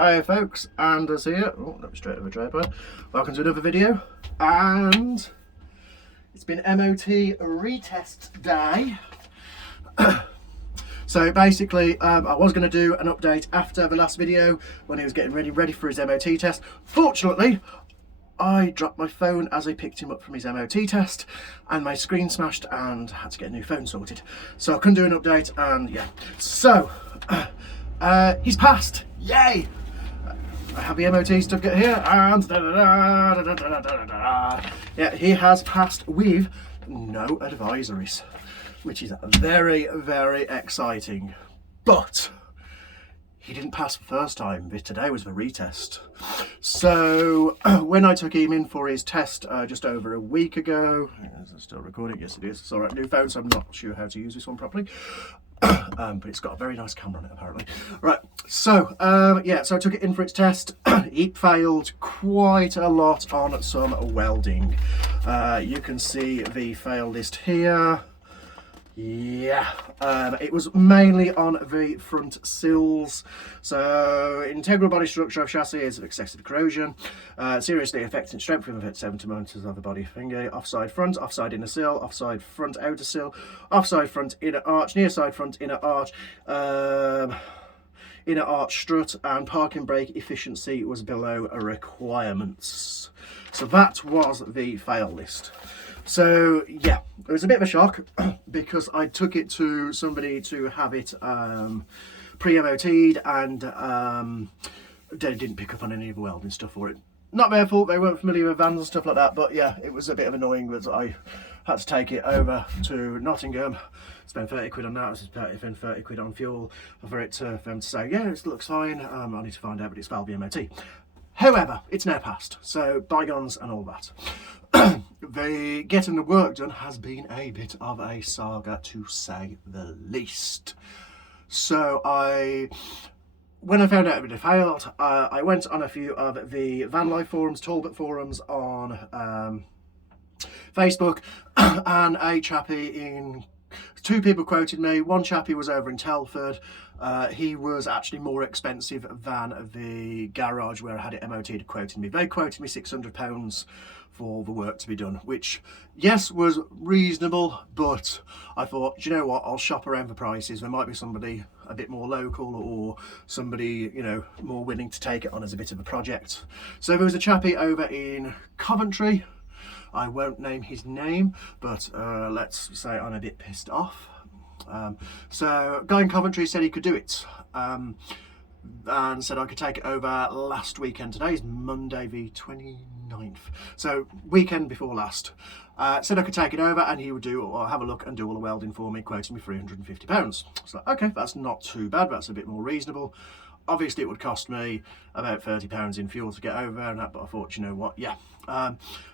Hi folks, Anders here. Oh, that was straight over tripod. Welcome to another video, and it's been MOT retest day. So basically, I was going to do an update after the last video when he was getting ready for his MOT test. Fortunately, I dropped my phone as I picked him up from his MOT test, and my screen smashed and had to get a new phone sorted. So I couldn't do an update, and yeah. So he's passed. Yay! I have the MOT certificate here, and yeah, he has passed with no advisories, which is very, very exciting. But he didn't pass the first time. Today was the retest. So when I took him in for his test just over a week ago, is it still recording? Yes, it is. It's all right, new phone, so I'm not sure how to use this one properly. But it's got a very nice camera on it, apparently. Right, so yeah, so I took it in for its test. It failed quite a lot on some welding. You can see the fail list here. Yeah, it was mainly on the front sills. So integral body structure of chassis is excessive corrosion, seriously affecting strength with 70 millimeters of the body finger, offside front, offside inner sill, offside front outer sill, offside front inner arch, near side front inner arch, inner arch strut, and parking brake efficiency was below requirements. So that was the fail list. So yeah, it was a bit of a shock because I took it to somebody to have it pre-MOT'd, and they didn't pick up on any of the welding stuff for it. Not their fault, they weren't familiar with vans and stuff like that, but yeah, it was a bit of annoying that I had to take it over to Nottingham, spend 30 quid on that, spend 30 quid on fuel for them to say, yeah, it looks fine, I need to find out, but it's failed the MOT. However, it's now passed, so bygones and all that. The getting the work done has been a bit of a saga, to say the least. So when I found out it had failed, I went on a few of the van life forums, Talbot forums on Facebook, and a chappie two people quoted me. One chappie was over in Telford. He was actually more expensive than the garage where I had it MOT'd quoted me. They quoted me £600 for the work to be done, which, yes, was reasonable, but I thought, do you know what, I'll shop around for prices. There might be somebody a bit more local, or somebody, you know, more willing to take it on as a bit of a project. So there was a chappie over in Coventry. I won't name his name, but let's say I'm a bit pissed off. So guy in Coventry said he could do it, and said I could take it over last weekend. Today's Monday the 29th, so weekend before last. Said I could take it over and he would do, or have a look and do all the welding for me, quoting me £350. So okay, that's not too bad, that's a bit more reasonable. Obviously it would cost me about £30 in fuel to get over and that, but I thought, you know what, yeah.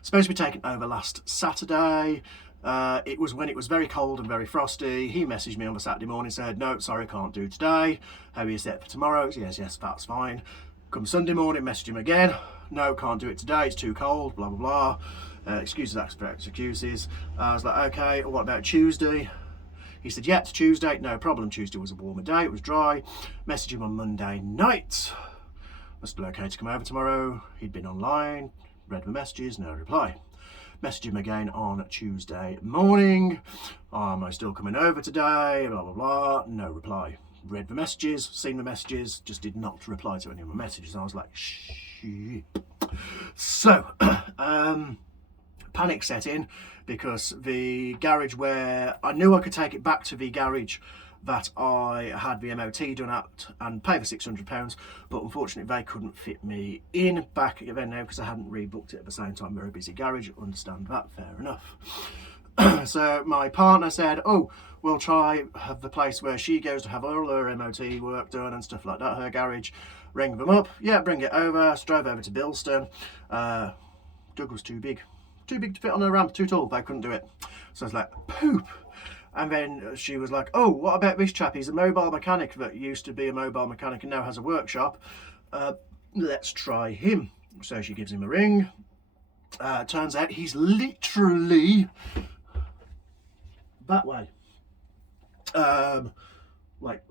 Supposed to be taken over last Saturday. It was when it was very cold and very frosty. He messaged me on the Saturday morning, said, no, sorry, can't do today. How are you set for tomorrow? Yes, that's fine. Come Sunday morning, messaged him again. No, can't do it today, it's too cold, blah, blah, blah. Excuses after excuses. I was like, okay, what about Tuesday? He said, yeah, it's Tuesday, no problem. Tuesday was a warmer day, it was dry. Messaged him on Monday night. Must be okay to come over tomorrow. He'd been online, read the messages, no reply. Messaged him again on Tuesday morning. Am I still coming over today? Blah, blah, blah. No reply. Read the messages, seen the messages, just did not reply to any of my messages. I was like, shit. So, panic set in, because the garage where I knew I could take it back to, the garage that I had the MOT done at and pay the £600, but unfortunately they couldn't fit me in back then now because I hadn't rebooked it at the same time. Very busy garage, understand that, fair enough. So my partner said, oh, we'll try have the place where she goes to have all her MOT work done and stuff like that, her garage. Ring them up, yeah, bring it over. So drove over to Bilston. Doug was too big to fit on a ramp, too tall, they couldn't do it. So I was like, poop. And then she was like, oh, what about this chap? He's a mobile mechanic that used to be a mobile mechanic and now has a workshop. Let's try him. So she gives him a ring. Turns out he's literally that way. Like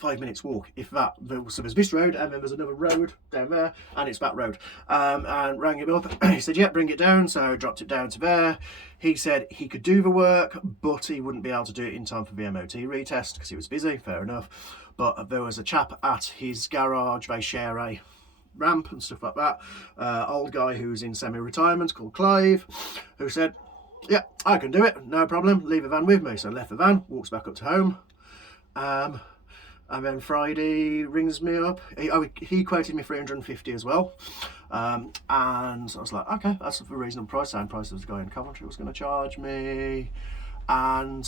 5 minutes walk, if that. So there's this road, and then there's another road down there, and it's that road. And rang him up. He said, yeah, bring it down. So I dropped it down to there. He said he could do the work, but he wouldn't be able to do it in time for the MOT retest because he was busy. Fair enough. But there was a chap at his garage. They share a ramp and stuff like that. Old guy who's in semi-retirement called Clive, who said, yeah, I can do it, no problem, leave the van with me. So I left the van, walks back up to home, and then Friday rings me up. He quoted me 350 as well, and I was like, okay, that's a reasonable price. Same price as the guy in Coventry was going to charge me. And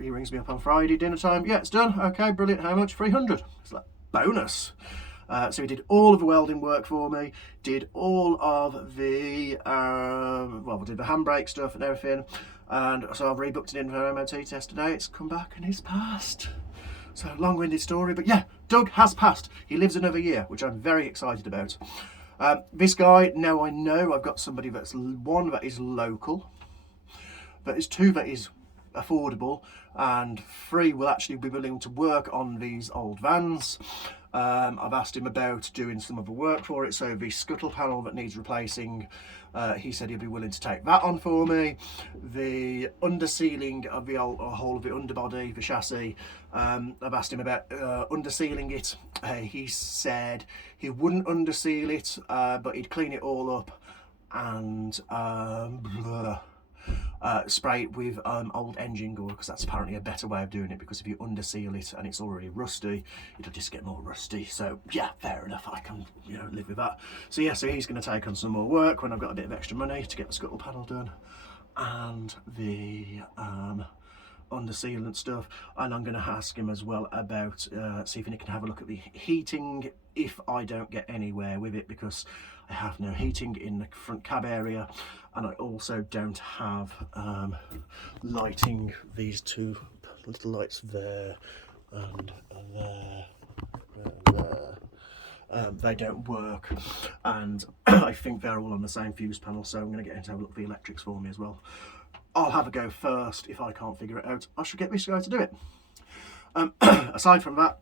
he rings me up on Friday, dinner time. Yeah, it's done. Okay, brilliant. How much? 300. It's like, bonus. So he did all of the welding work for me, did all of the, well, we did the handbrake stuff and everything. And so I've rebooked it in for an MOT test today. It's come back and he's passed. So long-winded story, but yeah, Doug has passed. He lives another year, which I'm very excited about. This guy, now I know I've got somebody that's, one, that is local, that is two, that is affordable, and three, will actually be willing to work on these old vans. I've asked him about doing some of the work for it, so the scuttle panel that needs replacing, he said he'd be willing to take that on for me. The undersealing of the whole of the underbody, the chassis, I've asked him about undersealing it. He said he wouldn't underseal it, but he'd clean it all up and spray it with old engine gore, because that's apparently a better way of doing it, because if you underseal it and it's already rusty, it'll just get more rusty. So yeah, fair enough, I can, you know, live with that. So yeah, so he's going to take on some more work when I've got a bit of extra money to get the scuttle panel done and the undersealant stuff. And I'm going to ask him as well about see if he can have a look at the heating if I don't get anywhere with it, because I have no heating in the front cab area, and I also don't have lighting. These two little lights there and there and there, they don't work, and I think they're all on the same fuse panel, so I'm going to get him to have a look at the electrics for me as well. I'll have a go first. If I can't figure it out, I should get this guy to do it. Aside from that,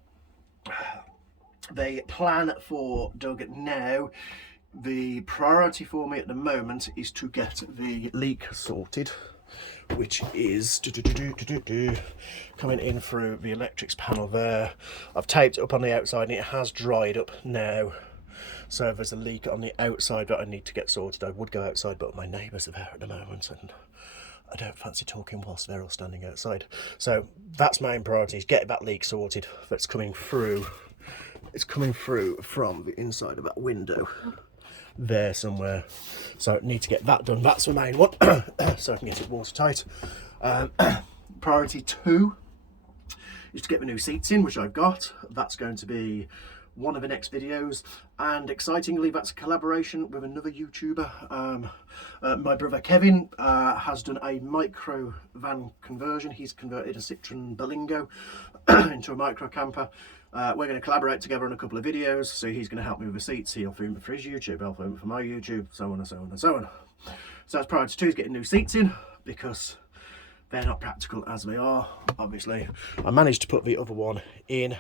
the plan for Doug now, the priority for me at the moment is to get the leak sorted, which is coming in through the electrics panel there. I've taped it up on the outside and it has dried up now. So there's a leak on the outside that I need to get sorted. I would go outside, but my neighbours are there at the moment and I don't fancy talking whilst they're all standing outside. So that's my main priority, is get that leak sorted that's coming through. It's coming through from the inside of that window there somewhere. So I need to get that done. That's the main one, so I can get it watertight. Priority 2 is to get the new seats in, which I've got. That's going to be one of the next videos, and excitingly that's a collaboration with another YouTuber. My brother Kevin has done a micro van conversion. He's converted a Citroen Berlingo into a micro camper. We're going to collaborate together on a couple of videos, so he's going to help me with the seats. He'll film it for his YouTube, I'll film it for my YouTube, so on and so on and so on. So that's priority 2, is getting new seats in, because they're not practical as they are, obviously. I managed to put the other one in,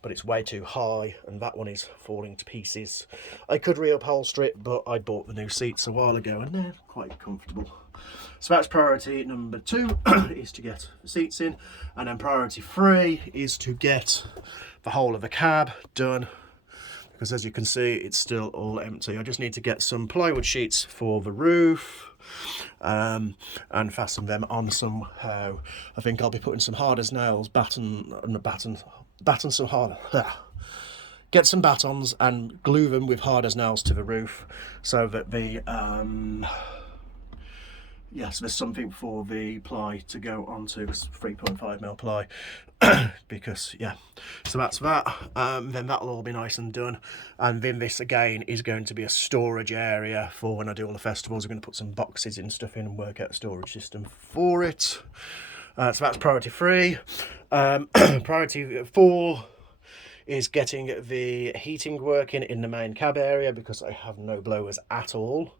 but it's way too high and that one is falling to pieces. I could reupholster it, but I bought the new seats a while ago and they're quite comfortable. So that's priority number 2, is to get the seats in, and then priority 3 is to get the whole of the cab done, because as you can see it's still all empty. I just need to get some plywood sheets for the roof and fasten them on somehow. I think I'll be putting some hard as nails, batten some hard, get some batons and glue them with hard as nails to the roof, so that the yes, there's something for the ply to go onto, 3.5mm ply, because yeah, so that's that. Then that'll all be nice and done, and then this again is going to be a storage area for when I do all the festivals. I'm going to put some boxes and stuff in and work out a storage system for it. So that's priority 3. Priority 4 is getting the heating working in the main cab area, because I have no blowers at all.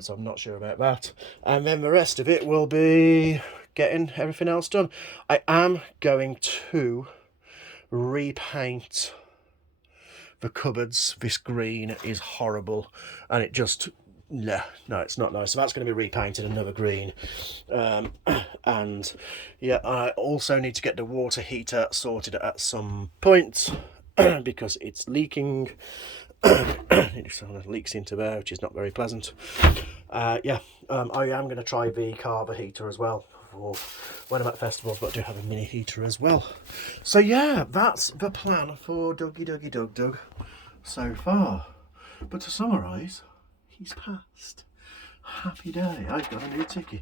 So I'm not sure about that. And then the rest of it will be getting everything else done. I am going to repaint the cupboards. This green is horrible, and it just, no, it's not nice. So that's going to be repainted another green. And yeah, I also need to get the water heater sorted at some point because it's leaking. It sort of leaks into there, which is not very pleasant. Yeah, I am going to try the carver heater as well for when I'm at festivals, but I do have a mini heater as well. So yeah, that's the plan for Doug so far. But to summarise, he's passed. Happy day, I've got a new ticket.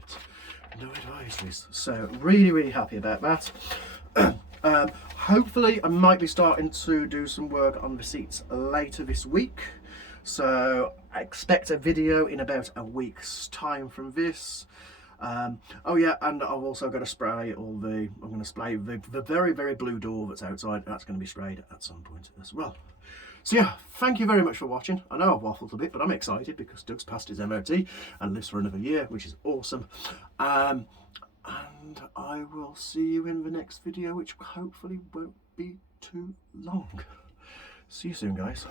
No advisories. So really happy about that. Hopefully I might be starting to do some work on the seats later this week. So I expect a video in about a week's time from this. Oh yeah, and I've also got to spray I'm going to spray the very blue door that's outside. That's going to be sprayed at some point as well. So yeah, thank you very much for watching. I know I've waffled a bit, but I'm excited because Doug's passed his MOT and lives for another year, which is awesome. And I will see you in the next video, which hopefully won't be too long. See you soon, guys.